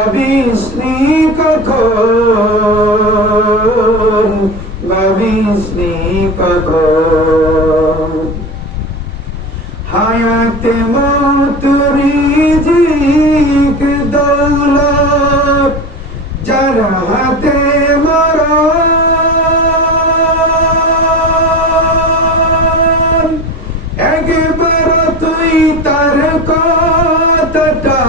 ভাবিসনি কখন, ভাবিসনি কখন, হায়াতে মত রিজিক দৌলত যার হাতে মরণ, একবার তুই তার কথাটা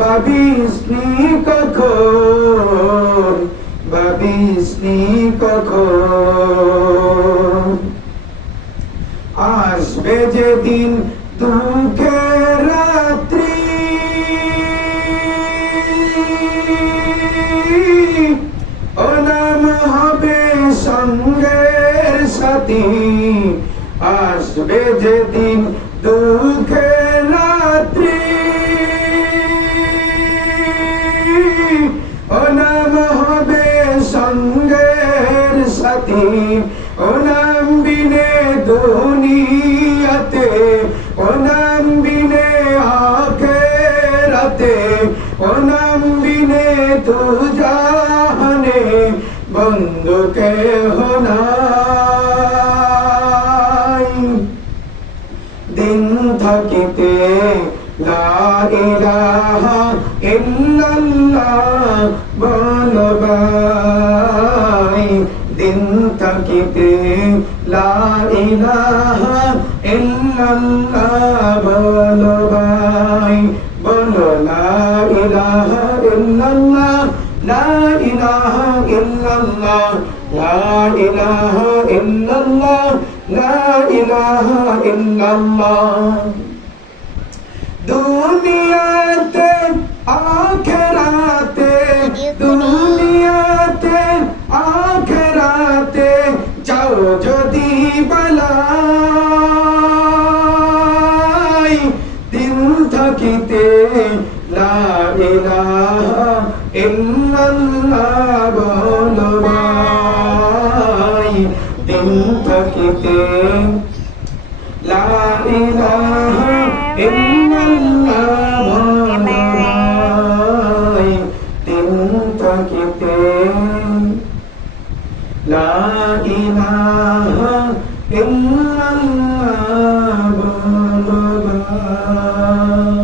ভাবিসনি কখন, ভাবিসনি কখন, আসবে যেদিন দুঃখের রাত্রি, ও নাম হবে সঙ্গের সাথী, আসবে যেদিন দুঃখের রাত্রি, ও নাম হবে সঙ্গের সাথী, ও নাম বিনে দুনিয়াতে, ও নাম বিনে আখিরাতে, ও নাম বিনে তু জাহানে বন্ধু কেহ নাই। দিন থাকিতে লা ইলাহা ইল্লাল্লাহ বলো ভাই, দিন থাকিতে লা ইলাহা ইল্লাল্লাহ বলো ভাই, বলো লা ইলাহা ইল্লাল্লাহ, লা ইলাহা ইল্লাল্লাহ, লা ইলাহা ইল্লাল্লাহ, লা ইলাহা ইল্লাল্লাহ। দুনিয়াতে আখিরাতে, দুনিয়াতে আখিরাতে যাও যদি বালাই, দিন থাকিতে লা ইলাহা ইল্লাল্লাহ বলো ভাই, দিন থাকিতে লা ইলাহা ইল্লাল্লাহ বলো ভাই, দিন থাকিতে লা ইলাহা ইল্লাল্লাহ বলো ভাই।